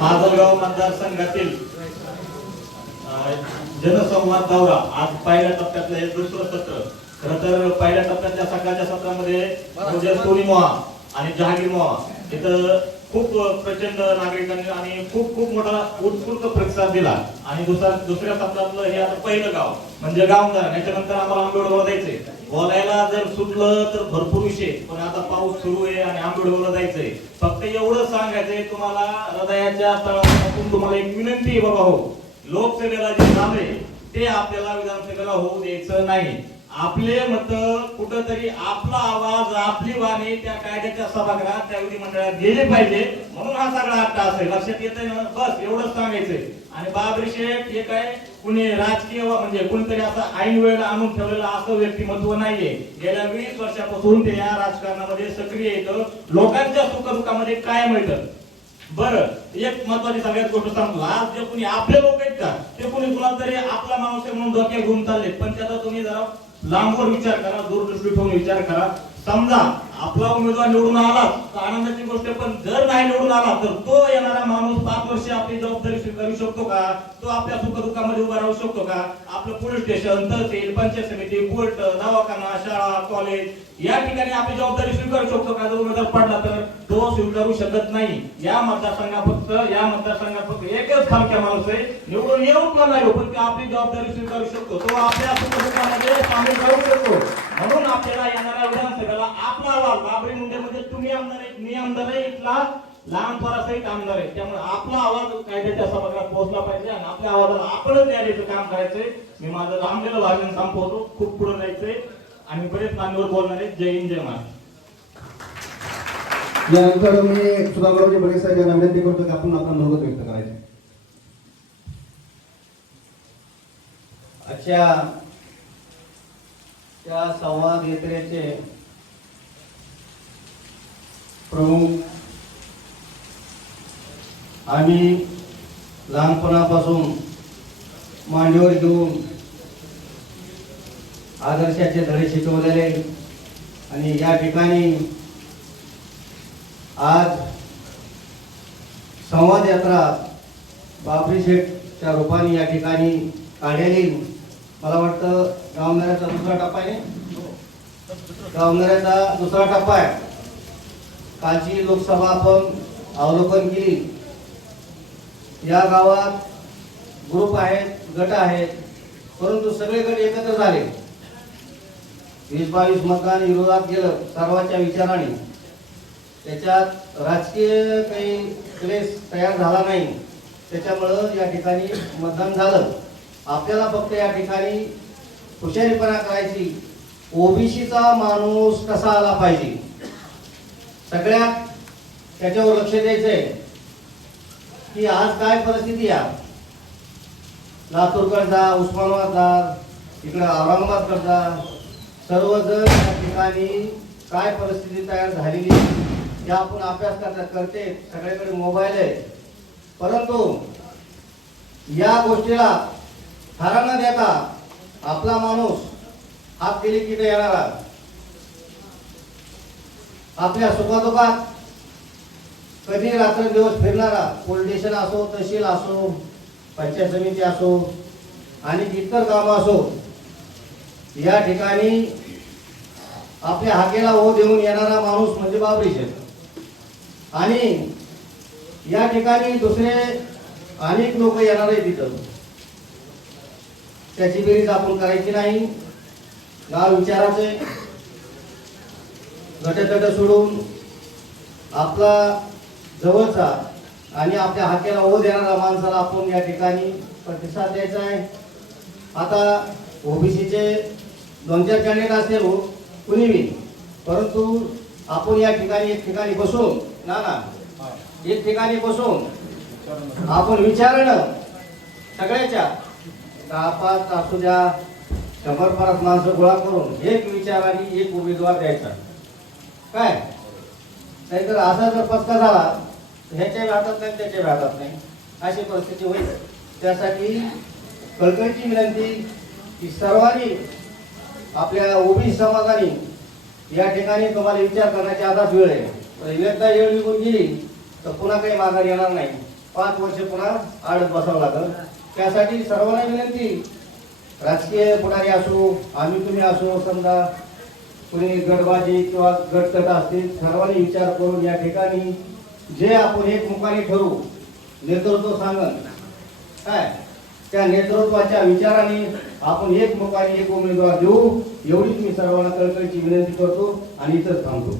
माधवराव मतदारसंघातील संघातील जनसंवाद दौरा आज पहिल्या टप्प्यातलं हे दुसरं सत्र. खर तर पहिल्या टप्प्यातल्या सकाळच्या सत्रामध्ये म्हणजे सोनी मोहा आणि जहागीर मोहा इथं खूप प्रचंड नागरिकांनी आणि खूप खूप मोठा उत्स्फूर्त प्रतिसाद दिला. आणि दुसऱ्या दुसऱ्या सत्रातलं हे आता पहिलं गाव म्हणजे गावदार याच्यानंतर आम्हाला आंबेडवर जायचंय बोलायला जर सुटलं तर भरपूर विषय. पण आता पाऊस सुरू आहे आणि आंबेडवर जायचंय. फक्त एवढं सांगायचंय तुम्हाला हृदयाच्या तळापासून तुम्हाला एक विनंती आहे बाबा हो. लोकसभेला जे झाले ते आपल्याला विधानसभेला होऊ द्यायचं नाही. आपले मत कुठंतरी आपला आवाज आपली वाणी त्या कायद्याच्या सभागृहात त्या विधिमंडळात गेले पाहिजे. म्हणून हा सगळा अट्टा असेल लक्षात येत ना? बस एवढंच सांगायचंय. आणि बाबरी शेठ हे काय कुणी राजकीय म्हणजे कोणतरी असं ऐन वेळेला आणून ठेवलेलं असं व्यक्तिमत्व नाहीये. गेल्या वीस वर्षापासून ते या राजकारणामध्ये सक्रिय येतं लोकांच्या सुखदुखामध्ये कायम मिळतं? बरं एक महत्वाची सगळ्यात गोष्ट सांगतो. आज जे कुणी आपले लोक आहेत का ते कुणी कुणाला तरी आपला माणूस आहे म्हणून धोके घेऊन चालले पण त्याचा तुम्ही जरा लांबवर विचार करा दूरदृष्टी ठेवून विचार करा. समजा आपला उमेदवार निवडून आला तर आनंदाची गोष्ट पण जर नाही निवडून आला तर तो येणारा माणूस पाच वर्ष आपली जबाबदारी स्वीकारू शकतो का? तो आपल्या सुखदुःखामध्ये उभा राहू शकतो का? आपलं पोलीस स्टेशन तहसील पंचायत समिती कोर्ट दवाखाना शाळा कॉलेज या ठिकाणी आपली जबाबदारी स्वीकारू शकतो का? जर उमेदवार पडला तर तो स्वीकारू शकत नाही. या मतदारसंघात फक्त या मतदारसंघात फक्त एकच खालच्या माणूस आहे. निवडून येऊन हो, पण नाही पण आपली जबाबदारी स्वीकारू शकतो. तो आपल्या सुखदुःखामध्ये सामील राहू शकतो. म्हणून आपल्याला येणाऱ्या विधानसभेला आपला आवाज बाबरी मुंडेमध्ये तुम्ही आमदार आहे मी आमदार आहे इथला लहान परासहित आमदार आहे. त्यामुळे आपला आवाज कायद्याच्या सभागृहात पोहोचला पाहिजे आणि आपल्या आवाजाला आपणच द्यायचं काम करायचंय. मी माझं लांबलेलं भाषण संपवतो. खूप पुढे जायचंय. आणि बरेच मान्यवर बोलणार आहेत. जय हिंद जय महाराज यानंतर मी सुधाकररावजी बडे साहेब यांना विनंती करतो की आपण आपलं मनोगत व्यक्त करायचे. अशा त्या संवाद यात्रेचे प्रमुख आम्ही लहानपणापासून मांडीवर घेऊन आदर्शाचे धडे शिकवलेले आणि या ठिकाणी आज संवाद यात्रा बाबरी शेठच्या रूपाने या ठिकाणी काढलेली मला वाटतं गावणाऱ्याचा दुसरा टप्पा आहे. गावणाऱ्याचा दुसरा टप्पा आहे. कालची लोकसभा आपण अवलोकन केली. या गावात ग्रुप आहेत गट आहेत परंतु सगळे गट एकत्र झाले. वीस बावीस मतदान विरोधात गेलं सर्वांच्या विचाराने. त्याच्यात राजकीय काही क्लेश तयार झाला नाही. त्याच्यामुळं या ठिकाणी मतदान झालं. आपल्याला फक्त या ठिकाणी हुशारीपणा करायची ओबीसीचा माणूस कसा आला पाहिजे? सगळ्यात त्याच्यावर लक्ष द्यायचंय की आज काय परिस्थिती आहे? लातूरकडे जा उस्मानाबाद जा इकडं औरंगाबादकडे जा सर्वजण या ठिकाणी काय परिस्थिती तयार झालेली आहे, या आपण अभ्यास करता करते सगळ्याकडे मोबाईल आहे. परंतु या गोष्टीला थारा न देता आपला माणूस हात गेली की येणारा आपल्या सुखादुखात कधी रात्र दिवस फिरणारा पोलीस स्टेशन असो तहसील असो पंचायत समिती असो आणि इतर कामं असो या ठिकाणी आपल्या हाकेला ओ देऊन येणारा माणूस म्हणजे बाबरी शेत आणि या ठिकाणी दुसरे अनेक लोक येणार आहे तिथं त्याची बेरीज आपण करायची नाही. ना विचाराचे घटतट सोडून आपला जवळचा आणि आपल्या हाकेला ओ देणारा माणसाला आपण या ठिकाणी प्रतिसाद द्यायचा आहे. आता ओबीसीचे दोन चार कॅन्डिडेट असतील हो. कुणी बी परंतु आपण या ठिकाणी एक ठिकाणी बसून ना ना एक ठिकाणी बसून आपण विचारणं सगळ्याच्या दहा पाच असू द्या शंभर परत माणसं गोळा करून एक विचार आणि एक उमेदवार द्यायचा. काय? नाहीतर असा जर पत्ता झाला तर ह्याच्या हातात नाही त्याच्या हातात नाही. अशी परिस्थिती होईल. त्यासाठी कळकळीची विनंती की सर्वांनी आपल्या ओबी समाजाने या ठिकाणी तुम्हाला विचार करण्याची आताच वेळ आहे. एकदा वेळ निघून गेली तर पुन्हा काही माघार येणार नाही. पाच वर्ष पुन्हा आडत बसावं लागेल. त्यासाठी सर्वांना विनंती. राजकीय पुढारी असो आम्ही तुम्ही असो समजा कुणी गडबाजी किंवा गटतट असतील सर्वांनी विचार करून या ठिकाणी जे आपण एक मुखाने ठरवू नेतृत्व सांगन. काय? त्या नेतृत्वाच्या विचाराने आपण एक मुखाने एक उमेदवार देऊ एवढीच मी सर्वांना कळकळीची विनंती करतो आणि इथं थांबतो.